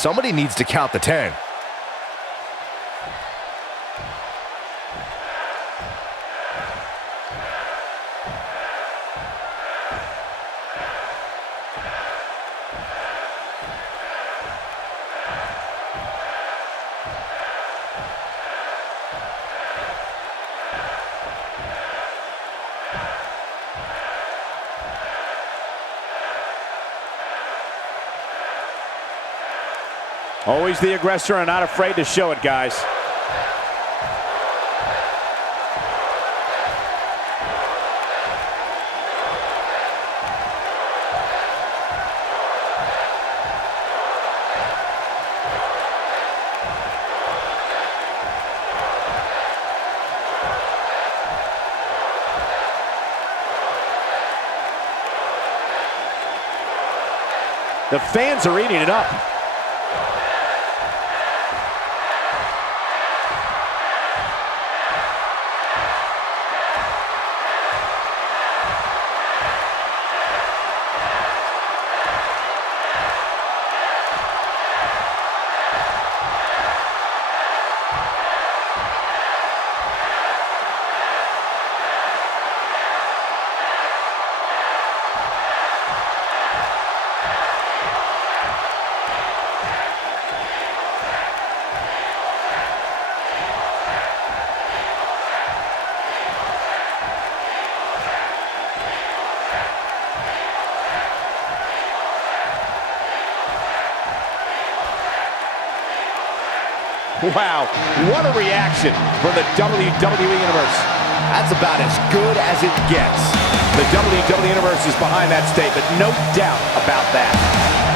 Somebody needs to count the 10. Always the aggressor and not afraid to show it, guys. The fans are eating it up. Wow, what a reaction from the WWE Universe. That's about as good as it gets. The WWE Universe is behind that statement, no doubt about that.